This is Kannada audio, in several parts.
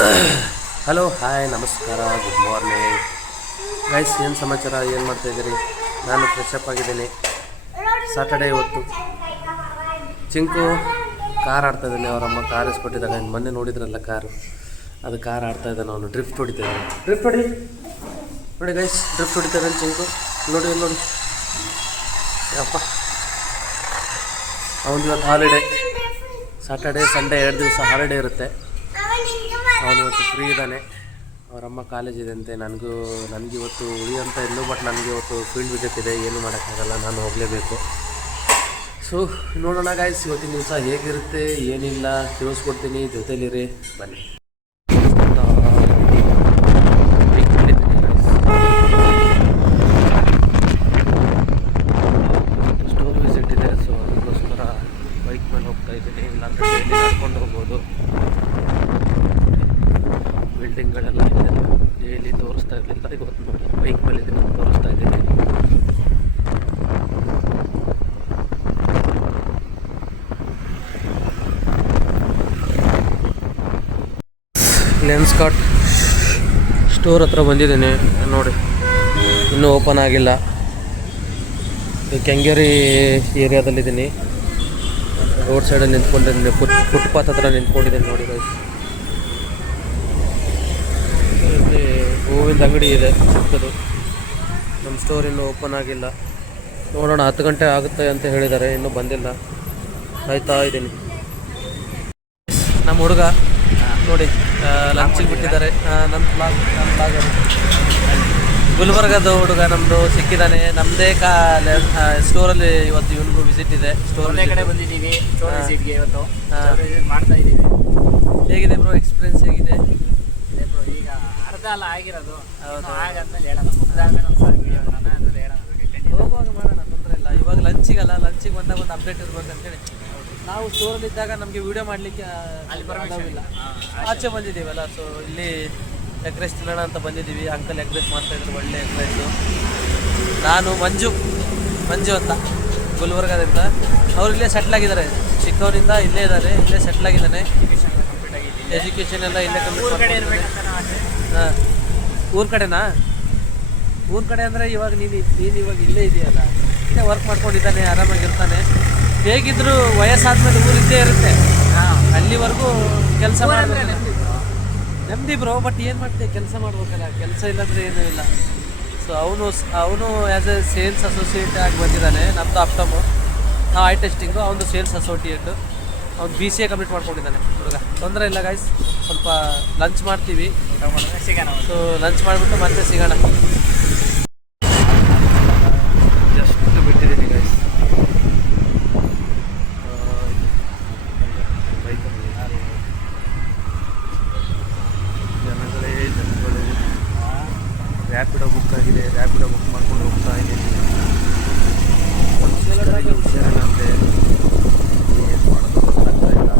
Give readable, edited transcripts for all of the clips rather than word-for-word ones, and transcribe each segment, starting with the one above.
ಹಲೋ ಹಾಯ್ ನಮಸ್ಕಾರ ಗುಡ್ ಮಾರ್ನಿಂಗ್ ಗೈಸ್. ಏನು ಸಮಾಚಾರ, ಏನು ಮಾಡ್ತಾಯಿದ್ದೀರಿ? ನಾನು ಫ್ರೆಶಪ್ ಆಗಿದ್ದೀನಿ. ಸಾಟರ್ಡೇ ಇವತ್ತು. ಚಿಂಕು ಕಾರ್ ಆಡ್ತಾಯಿದ್ದಾನೆ. ಅವರಮ್ಮ ಕಾರ್ ಇಸ್ಕೊಟ್ಟಿದ್ದಾನೆ. ಮೊನ್ನೆ ನೋಡಿದ್ರಲ್ಲ ಕಾರು, ಅದು ಕಾರ್ ಆಡ್ತಾಯಿದ್ದಾನೆ. ಅವನು ಡ್ರಿಫ್ಟ್ ಹೊಡಿತಾಯಿದ್ದಾನೆ. ಡ್ರಿಫ್ಟ್ ಹೊಡಿ ನೋಡಿ ಗೈಸ್, ಡ್ರಿಫ್ಟ್ ಹೊಡಿತಾಯಿದ್ದಾನೆ ಚಿಂಕು. ನೋಡಿ ನೋಡಿ ಯಪ್ಪ. ಅವನು ಇವತ್ತು ಹಾಲಿಡೇ, ಸಾಟರ್ಡೇ ಸಂಡೇ 2 ದಿವಸ ಹಾಲಿಡೇ ಇರುತ್ತೆ. ಅವನು ಇವತ್ತು ಫ್ರೀ ಇದ್ದಾನೆ. ಅವರಮ್ಮ ಕಾಲೇಜ್ ಇದೆ ಅಂತೆ. ನನಗಿವತ್ತು ಉಳಿಯಂತ ಇನ್ನು, ಬಟ್ ನನಗೆ ಇವತ್ತು ಫೀಲ್ಡ್ ವಿಸಿಟ್ ಇದೆ. ಏನು ಮಾಡೋಕ್ಕಾಗಲ್ಲ, ನಾನು ಹೋಗಲೇಬೇಕು. ಸೊ ನೋಡೋಣ ಗಾಯ್ಸ್, ಇವತ್ತಿನ ದಿವಸ ಹೇಗಿರುತ್ತೆ ಏನಿಲ್ಲ ತಿಳಿಸ್ಕೊಡ್ತೀನಿ. ಜೊತೆಲಿರಿ, ಬನ್ನಿ. ಸ್ಟೋರ್ ವಿಸಿಟ್ ಇದೆ, ಸೊ ಅದಕ್ಕೋಸ್ಕರ ಬೈಕ್ ಮೇಲೆ ಹೋಗ್ತಾ ಇದ್ದೀನಿ. ಇಲ್ಲಾಂದರೆ ಡೈಲಿ ನಡ್ಕೊಂಡು ಹೋಗ್ಬೋದು. ಬಿಲ್ಡಿಂಗ್ಗಳೆಲ್ಲ ಇದೆ, ಡೈಲಿ ತೋರಿಸ್ತಾ ಇರಲಿಲ್ಲ. ಇವತ್ತು ನೋಡಿ ಬೈಕ್ ಮೇಲೆ ಇದನ್ನು ತೋರಿಸ್ತಾ ಇದ್ದೀನಿ. ಲೆನ್ಸ್ ಕಾರ್ಟ್ ಸ್ಟೋರ್ ಹತ್ರ ಬಂದಿದ್ದೀನಿ ನೋಡಿ. ಇನ್ನೂ ಓಪನ್ ಆಗಿಲ್ಲ. ಕೆಂಗೇರಿ ಏರಿಯಾದಲ್ಲಿದ್ದೀನಿ. ರೋಡ್ ಸೈಡಲ್ಲಿ ನಿಂತ್ಕೊಂಡಿದ್ದೀನಿ, ಫುಟ್ಪಾತ್ ಹತ್ರ ನಿಂತ್ಕೊಂಡಿದ್ದೀನಿ ನೋಡಿ ಗೈಸ್. ಇಲ್ಲಿ ಹೂವಿಂದ ಅಂಗಡಿ ಇದೆ ಚಿಕ್ಕದು. ನಮ್ಮ ಸ್ಟೋರ್ ಇನ್ನೂ ಓಪನ್ ಆಗಿಲ್ಲ. ನೋಡೋಣ, 10 ಗಂಟೆ ಆಗುತ್ತೆ ಅಂತ ಹೇಳಿದ್ದಾರೆ, ಇನ್ನೂ ಬಂದಿಲ್ಲ. ಕಾಯ್ತಾ ಇದ್ದೀನಿ. ನಮ್ಮ ಹುಡುಗ ನೋಡಿ ಲಂಚಿಗೆ ಬಿಟ್ಟಿದ್ದಾರೆ. ನನ್ನ ಬ್ಲಾಗ್ ಗುಲ್ಬರ್ಗದ ಹುಡುಗ ನಮ್ಮದು ಸಿಕ್ಕಿದ್ದಾನೆ. ನಮ್ಮದೇ ಸ್ಟೋರಲ್ಲಿ ಇವತ್ತು ಇವನಿಗೂ ವಿಸಿಟ್ ಇದೆ. ಸ್ಟೋರ್ ಕಡೆ ಬಂದಿದ್ದೀವಿ ವಿಸಿಟ್ಗೆ ಇವತ್ತು. ಮಾಡ್ತಾ ಇದ್ದೀವಿ. ಹೇಗಿದೆ ಬ್ರೋ ಎಕ್ಸ್ಪೀರಿಯನ್ಸ್ ಹೇಗಿದೆ? ಈಗ ಅರ್ಧ ಅಲ್ಲ ಆಗಿರೋದು, ಆಗಾದ್ಮೇಲೆ ಹೇಳೋಣ. ಮುಗ್ದಾದ್ಮೇಲೆ ಒಂದು ಸ್ವಲ್ಪ ವಿಡಿಯೋ ಮಾಡೋಣ, ಅದ್ರಲ್ಲಿ ಹೇಳೋಣ. ಹೋಗುವಾಗ ಮಾಡೋಣ, ತೊಂದರೆ ಇಲ್ಲ. ಇವಾಗ ಲಂಚಿಗಲ್ಲ, ಲಂಚಿಗೆ ಬಂದಾಗ ಒಂದು ಅಪ್ಡೇಟ್ ಇರ್ಬೇಕಂತೇಳಿ ನಾವು ಸ್ಟೋರಲ್ಲಿ ಇದ್ದಾಗ ನಮಗೆ ವಿಡಿಯೋ ಮಾಡಲಿಕ್ಕೆ ಅಲ್ಲಿ ಬರೋಲ್ಲ. ಆಚೆ ಬಂದಿದ್ದೀವಲ್ಲ, ಸೊ ಇಲ್ಲಿ ಎಗ್ ರೈಸ್ ತಿನ್ನೋಣ ಅಂತ ಬಂದಿದ್ದೀವಿ. ಅಂಕಲ್ ಎಗ್ ರೈಸ್ ಮಾಡ್ತಾಯಿದ್ರು, ಒಳ್ಳೆ ಎಗ್ ರೈಸು. ನಾನು ಮಂಜು ಅಂತ ಗುಲ್ಬರ್ಗದಿಂದ. ಅವ್ರು ಇಲ್ಲೇ ಸೆಟ್ಲಾಗಿದ್ದಾರೆ, ಚಿಕ್ಕವರಿಂದ ಇಲ್ಲೇ ಇದ್ದಾರೆ, ಇಲ್ಲೇ ಸೆಟ್ಲಾಗಿದ್ದಾನೆ. ಎಜುಕೇಷನ್ ಎಲ್ಲ ಇಲ್ಲೇ ಕಂಪ್ಲೀಟ್. ಹಾಂ, ಊರ ಕಡೆನಾ? ಊರ ಕಡೆ ಅಂದರೆ ಇವಾಗ ನೀನು ಇವಾಗ ಇಲ್ಲೇ ಇದೆಯಲ್ಲ, ಇಲ್ಲೇ ವರ್ಕ್ ಮಾಡ್ಕೊಂಡಿದ್ದಾನೆ, ಆರಾಮಾಗಿರ್ತಾನೆ. ಹೇಗಿದ್ರು ವಯಸ್ಸಾದ್ಮೇಲೆ ಊರಿದ್ದೇ ಇರುತ್ತೆ. ಅಲ್ಲಿವರೆಗೂ ಕೆಲಸ ಮಾಡಿದ್ರೆ ನೆಮ್ಮದಿ ಬ್ರೋ. ಬಟ್ ಏನು ಮಾಡ್ತೀವಿ, ಕೆಲಸ ಮಾಡ್ಬೇಕಲ್ಲ. ಕೆಲಸ ಇಲ್ಲಾಂದರೆ ಏನೂ ಇಲ್ಲ. ಸೊ ಅವನು ಆ್ಯಸ್ ಎ ಸೇಲ್ಸ್ ಅಸೋಸಿಯೇಟ್ ಆಗಿ ಬಂದಿದ್ದಾನೆ. ನಮ್ಮದು ಅಪ್ಟಮು, ನಾವು ಐ ಟೆಸ್ಟಿಂಗು, ಅವನು ಸೇಲ್ಸ್ ಅಸೋಸಿಯೇಟು. ಅವ್ನು BCA ಕಂಪ್ಲೀಟ್ ಮಾಡ್ಕೊಂಡಿದ್ದಾನೆ ಹುಡುಗ. ತೊಂದರೆ ಇಲ್ಲ ಗಾಯ್ಸ್, ಸ್ವಲ್ಪ ಲಂಚ್ ಮಾಡ್ತೀವಿ, ಸಿಗೋಣ. ಸೊ ಲಂಚ್ ಮಾಡಿಬಿಟ್ಟು ಮತ್ತೆ ಸಿಗೋಣ. ಜಸ್ಟ್ ಬಿಟ್ಟಿದ್ದೀನಿ ಗೈಸ್. ಜನಗಳು ರ್ಯಾಪಿಡೋ ಬುಕ್ ಆಗಿದೆ. ರ್ಯಾಪಿಡೋ ಬುಕ್ ಮಾಡ್ಕೊಂಡು ಹೋಗ್ತಾ ಇದ್ದೀನಿ. ಸಿಸ್ಟರಿಗೆ ಹುಷಾರಿಲ್ಲಂತೆ, ಏನು ಮಾಡೋದು ಗೊತ್ತಾಗ್ತಾ ಇಲ್ಲ.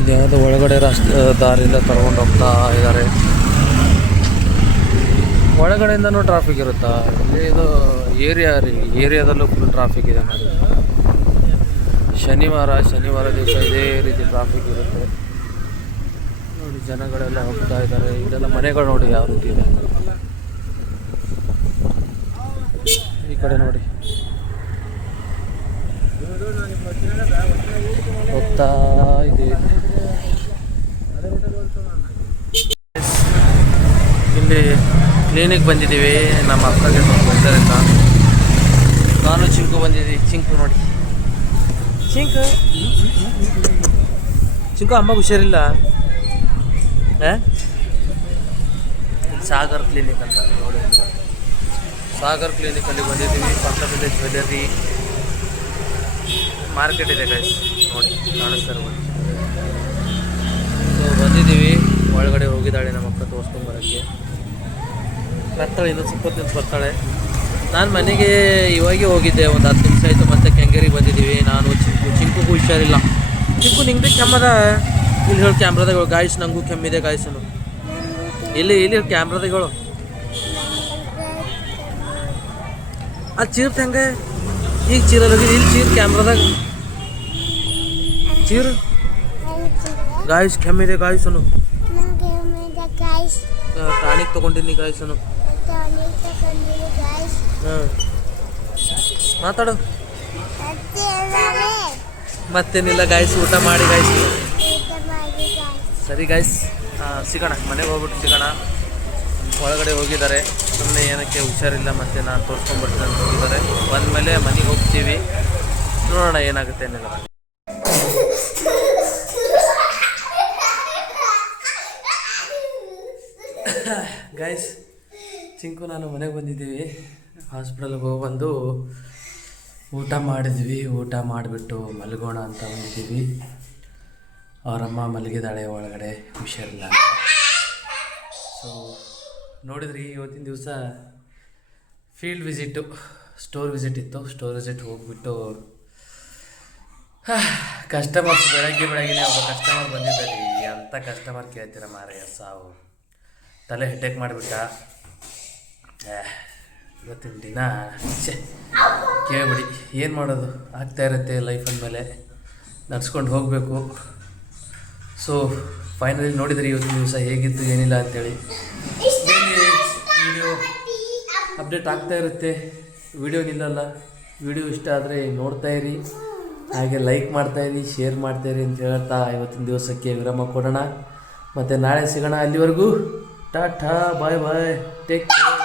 ಇದು ಯಾವುದೋ ಒಳಗಡೆ ದಾರಿಯಿಂದ ತಗೊಂಡು ಹೋಗ್ತಾ ಇದ್ದಾರೆ. ಒಳಗಡೆಯಿಂದನೂ ಟ್ರಾಫಿಕ್ ಇರುತ್ತಾ? ಇಲ್ಲಿ ಇದು ಏರಿಯಾದಲ್ಲೂ ಫುಲ್ ಟ್ರಾಫಿಕ್ ಇದೆ ನೋಡಿ. ಶನಿವಾರ ದಿವಸ ಇದೇ ರೀತಿ ಟ್ರಾಫಿಕ್ ಇರುತ್ತೆ ನೋಡಿ. ಜನಗಳೆಲ್ಲ ಹೋಗ್ತಾ ಇದ್ದಾರೆ. ಇದೆಲ್ಲ ಮನೆಗಳು ನೋಡಿ ಯಾವ ರೀತಿ ಇದೆ. ಈ ಕಡೆ ನೋಡಿ ಹೋಗ್ತಾ ಇದ್ದೀವಿ. ಇಲ್ಲಿ ಕ್ಲಿನಿಕ್ ಬಂದಿದ್ದೀವಿ, ನಮ್ಮ ಅಕ್ಕಗೆ ಸ್ವಲ್ಪ ಹುಷಾರಿಲ್ಲ. ನಾನು ಚಿಂಕು ಬಂದಿದ್ದೀವಿ. ಚಿಂಕು ನೋಡಿ, ಚಿಂಕು ಅಮ್ಮಗೆ ಹುಷಾರಿಲ್ಲ. ಸಾಗರ್ ಕ್ಲಿನಿಕ್ ಅಂತ ನೋಡಿ. ಸಾಗರ್ ಕ್ಲಿನಿಕಲ್ಲಿ ಬಂದಿದ್ದೀವಿ. ಪಕ್ಕದಲ್ಲಿ ಜ್ಯುವೆಲ್ಲರಿ ಮಾರ್ಕೆಟ್ ಇದೆ ಗೈಸ್ ನೋಡಿ, ಕಾಣಿಸ್ತಾರೆ ನೋಡಿ. ಸೊ ಬಂದಿದ್ದೀವಿ. ಒಳಗಡೆ ಹೋಗಿದ್ದಾಳೆ ನಮ್ಮ ಅಕ್ಕ ತೋರಿಸ್ಕೊಂಬರೋಕ್ಕೆ. ಬರ್ತಾಳೆ, ಇನ್ನೊಂದು ಸ್ವಲ್ಪ ಹೊತ್ತು ಬರ್ತಾಳೆ. ನಾನು ಮನೆಗೆ ಇವಾಗೆ ಹೋಗಿದ್ದೆ, ಒಂದು 10 ನಿಮಿಷ ಆಯಿತು. ಮತ್ತೆ ಕೆಂಗೇರಿಗೆ ಬಂದಿದ್ದೀವಿ. ನಾನು ಚಿಂಕುಗೂ ಹುಷಾರಿಲ್ಲ. ಚಿಂಕು ನಿಂಗೆ ಕೆಮ್ಮದ? ಇಲ್ಲಿ ಹೇಳಿ ಕ್ಯಾಮ್ರಾದಾಗ ಗಾಯ್ಸ್, ನನಗೂ ಕೆಮ್ಮಿದೆ ಗಾಯ್ಸನು. ಇಲ್ಲಿ ಕ್ಯಾಮ್ರಾದಾಗಳು ಅದು ಚೀರ್ತ ಹೆಂಗೆ ಈಗ ಚೀರಲ್ಲಿ ಹೋಗಿದ್ದು, ಇಲ್ಲಿ ಚೀರ್ ಕ್ಯಾಮ್ರಾದಾಗ ಚೀರು ಗಾಯ್ಸ್ ಕೆಮ್ಮಿದೆ ಗಾಯ್ಸನು ಟಾನಿಕ್ ತೊಗೊಂಡಿನಿ ಗಾಯ್ಸನು ಹಾಂ ಮಾತಾಡು ಮತ್ತೇನಿಲ್ಲ ಗಾಯ್ಸ್ ಊಟ ಮಾಡಿ ಗಾಯ್ಸ್ ಸರಿ ಗಾಯ್ಸ್ ಸಿಗೋಣ ಮನೆಗೆ ಹೋಗ್ಬಿಟ್ಟು ಸಿಗೋಣ ಒಳಗಡೆ ಹೋಗಿದ್ದಾರೆ ಸುಮ್ಮನೆ ಏನಕ್ಕೆ ಹುಷಾರಿಲ್ಲ ಮತ್ತು ನಾನು ತೋರಿಸ್ಕೊಂಡ್ಬಿಡ್ತೀನಿ ಅಂತ ಹೋಗಿದ್ದಾರೆ ಬಂದಮೇಲೆ ಮನೆಗೆ ಹೋಗ್ತೀವಿ ನೋಡೋಣ ಏನಾಗುತ್ತೆ ಏನಿಲ್ಲ ಗೈಸ್ ಚಿಂಕು ನಾನು ಮನೆಗೆ ಬಂದಿದ್ದೀವಿ ಹಾಸ್ಪಿಟಲ್ಗೆ ಹೋಗ್ಬಂದು ಊಟ ಮಾಡಿದ್ವಿ ಊಟ ಮಾಡಿಬಿಟ್ಟು ಮಲಗೋಣ ಅಂತ ಬಂದಿದ್ದೀವಿ ಅವರಮ್ಮ ಮಲಗಿದಾಳೆ ಒಳಗಡೆ ಹುಷಾರಿಲ್ಲ ಅಂತ ಸೊ ನೋಡಿದ್ರಿ ಇವತ್ತಿನ ದಿವಸ ಫೀಲ್ಡ್ ವಿಸಿಟ್ಟು ಸ್ಟೋರ್ ವಿಸಿಟ್ ಇತ್ತು ಸ್ಟೋರ್ ವಿಸಿಟ್ ಹೋಗ್ಬಿಟ್ಟು ಕಸ್ಟಮರ್ಸ್ ಬೆಳಗ್ಗೆನೇ ಒಬ್ಬ ಕಸ್ಟಮರ್ ಬಂದಿದ್ದಾರೆ ಅಂಥ ಕಸ್ಟಮರ್ ಕೇಳ್ತೀರ ಮಾರಯ್ಯ ಸಾವು ತಲೆ ಹೆಡ್ಡೇಕ್ ಮಾಡಿಬಿಟ್ಟ ಇವತ್ತಿನ ದಿನ ಕೇಳ್ಬಿಡಿ ಏನು ಮಾಡೋದು ಆಗ್ತಾ ಇರುತ್ತೆ ಲೈಫ್ ಅಂದಮೇಲೆ ನಡ್ಸ್ಕೊಂಡು ಹೋಗಬೇಕು ಸೊ ಫೈನಲಿ ನೋಡಿದ್ರಿ ಇವತ್ತಿನ ದಿವಸ ಹೇಗಿತ್ತು ಏನಿಲ್ಲ ಅಂಥೇಳಿ ವಿಡಿಯೋ ಅಪ್ಡೇಟ್ ಆಗ್ತಾ ಇರುತ್ತೆ ವಿಡಿಯೋ ನಿಲ್ಲಲ್ಲ ವಿಡಿಯೋ ಇಷ್ಟ ಆದರೆ ನೋಡ್ತಾಯಿರಿ ಹಾಗೆ ಲೈಕ್ ಮಾಡ್ತಾಯಿರಿ ಶೇರ್ ಮಾಡ್ತಾಯಿರಿ ಅಂತ ಹೇಳ್ತಾ ಇವತ್ತಿನ ದಿವಸಕ್ಕೆ ವಿರಾಮ ಕೊಡೋಣ ಮತ್ತು ನಾಳೆ ಸಿಗೋಣ ಅಲ್ಲಿವರೆಗೂ ಟಾಟಾ ಬಾಯ್ ಬಾಯ್ ಟೇಕ್ ಕೇರ್